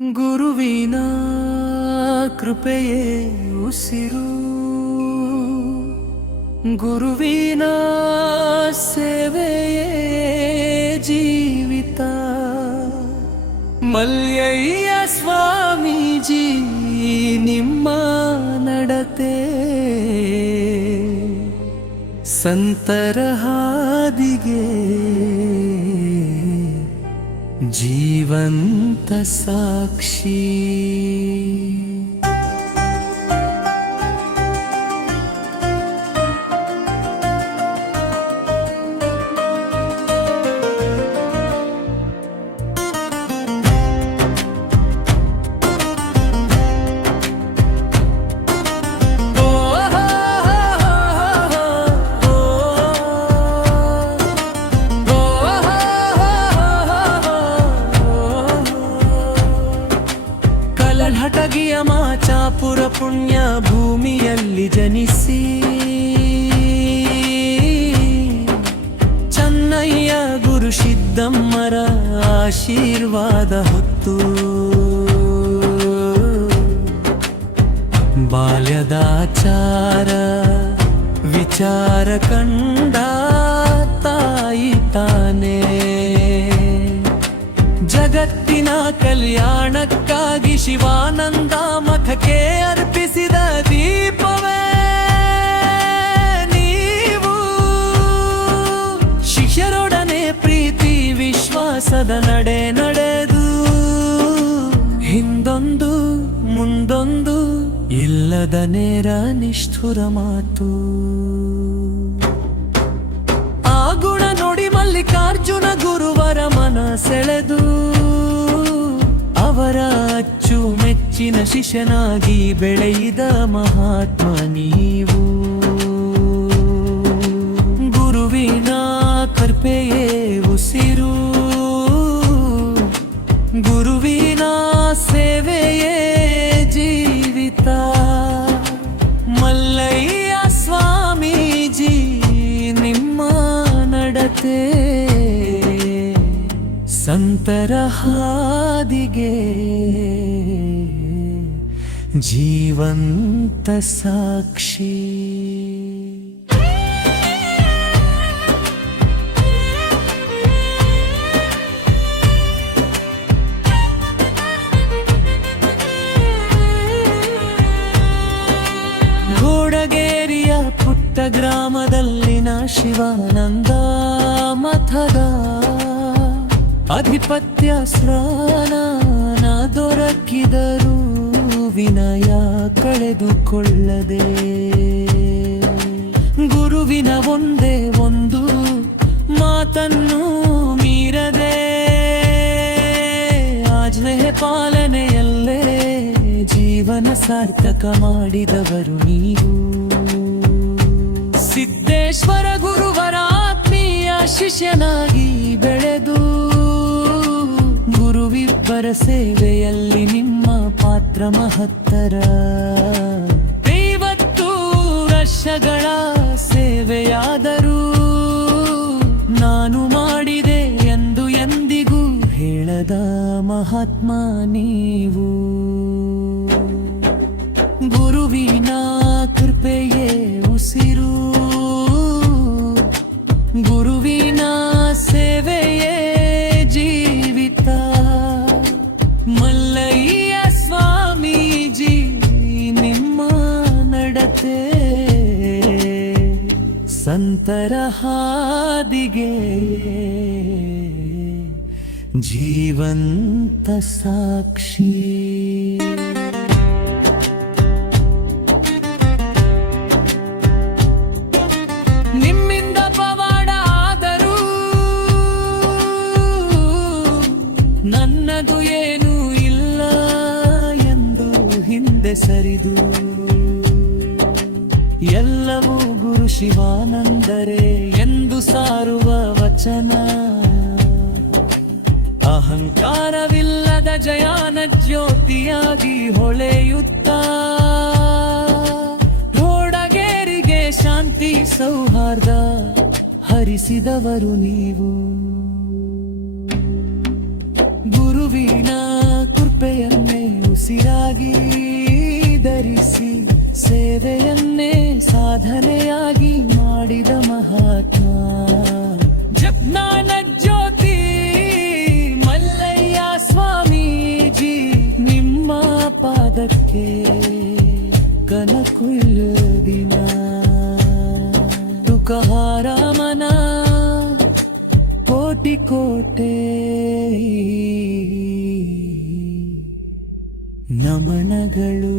ಗುರುವಿನ ಕೃಪೆಯೇ ಉಸಿರು, ಗುರುವಿನ ಸೇವೆಯೇ ಜೀವಿತ. ಮಲ್ಯಯ್ಯ ಸ್ವಾಮೀಜಿ ನಿಮ್ಮ ನಡತೆ ಸಂತರ ಹಾದಿಗೆ ಜೀವಂತ ಸಾಕ್ಷಿ. ಹಟಗಿಯ ಮಾಚಾಪುರ ಪುಣ್ಯ ಭೂಮಿಯಲ್ಲಿ ಜನಿಸಿ, ಚೆನ್ನಯ್ಯ ಗುರು ಸಿದ್ದಮ್ಮರ ಆಶೀರ್ವಾದ ಹೊತ್ತು, ಬಾಲ್ಯದಾಚಾರ ವಿಚಾರ ಕಂಡ ತಾಯಿ ತಾನೇ, ಜಗತ್ತಿನ ಕಲ್ಯಾಣಕ್ಕಾಗಿ ಶಿವಾನಂದ ಮಠಕ್ಕೆ ಅರ್ಪಿಸಿದ ದೀಪವೇ ನೀವು. ಶಿಷ್ಯರೊಡನೆ ಪ್ರೀತಿ ವಿಶ್ವಾಸದ ನಡೆ ನಡೆದು, ಹಿಂದೊಂದು ಮುಂದೊಂದು ಇಲ್ಲದ ನೇರ ನಿಷ್ಠುರ ಮಾತು. ಆ ಗುಣ ನೋಡಿ ಮಲ್ಲಿಕಾರ್ಜುನ ಗುರುವರ ಮನ ಸೆಳೆದು, ಅವರ ಅಚ್ಚು ಮೆಚ್ಚಿನ ಶಿಷ್ಯನಾಗಿ ಬೆಳೆಯಿದ ಮಹಾತ್ಮ ನೀವು. ಗುರುವಿನ ಕೃಪೆಯೇ ಉಸಿರು, ಗುರುವಿನ ಸೇವೆಯೇ ಜೀವಿತ. ಮಲ್ಲಯ್ಯ ಸ್ವಾಮೀಜಿ ನಿಮ್ಮ ನಡತೆ ಸಂತರ ಹಾದಿಗೆ ಜೀವಂತ ಸಾಕ್ಷಿ. ಗೋಡಗೇರಿಯ ಪುಟ್ಟ ಗ್ರಾಮದಲ್ಲಿನ ಶಿವಾನಂದ ಮಠದ ಅಧಿಪತ್ಯ ಸ್ನಾನ ದೊರಕಿದರೂ ವಿನಯ ಕಳೆದುಕೊಳ್ಳದೆ, ಗುರುವಿನ ಒಂದೇ ಒಂದು ಮಾತನ್ನು ಮೀರದೆ, ಆಜ್ಞೆ ಪಾಲನೆಯಲ್ಲೇ ಜೀವನ ಸಾರ್ಥಕ ಮಾಡಿದವರು ನೀವು. ಸಿದ್ದೇಶ್ವರ ಗುರುವರ ಆತ್ಮೀಯ ಶಿಷ್ಯನಾಗಿ ಬೆಳೆದು, ಗುರುವಿಬ್ಬರ ಸೇವೆಯಲ್ಲಿ ನಿಮ್ಮ ಪಾತ್ರ ಮಹತ್ತರ. 50 ವರ್ಷಗಳ ಸೇವೆಯಾದರೂ ನಾನು ಮಾಡಿದೆ ಎಂದು ಎಂದಿಗೂ ಹೇಳದ ಮಹಾತ್ಮ ನೀವು. ಗುರುವಿನ ಕೃಪೆಯೇ ಉಸಿರು, ಗುರುವಿನ ಸೇವೆಯೇ ಜೀವಿತ. ಮಲ್ಲಯ್ಯ ಸ್ವಾಮೀಜಿ ನಿಮ್ಮ ನಡತೆ ಸಂತರ ಹಾದಿಗೆ ಜೀವಂತ ಸಾಕ್ಷಿ. ನಿಮ್ಮಿಂದ ಪವಾಡ ಆದರೂ ನನ್ನದು ಏನೂ ಇಲ್ಲ ಎಂದು ಹಿಂದೆ ಸರಿದು, ಎಲ್ಲವೂ ಗುರು ಶಿವಾನಂದರೇ ಎಂದು ಸಾರುವ ವಚನ. ಅಹಂಕಾರವಿಲ್ಲದ ಜಯಾನ ಜ್ಯೋತಿಯಾಗಿ ಹೊಳೆಯುತ್ತ, ಗೋಡಗೇರಿಗೆ ಶಾಂತಿ ಸೌಹಾರ್ದ ಹರಿಸಿದವರು ನೀವು. ಗುರುವಿನ ಕೃಪೆಯ ಸಾಧನೆಯಾಗಿ ಮಾಡಿದ ಮಹಾತ್ಮ ಜ್ಞಾನ ಜ್ಯೋತಿ ಮಲ್ಲಯ್ಯ ಸ್ವಾಮೀಜಿ. ನಿಮ್ಮ ಪಾದಕ್ಕೆ ಕನಕುಯ್ಯದಿನ ತುಕಾರಾಮನ ಕೋಟಿ ಕೋಟೆ ನಮನಗಳು.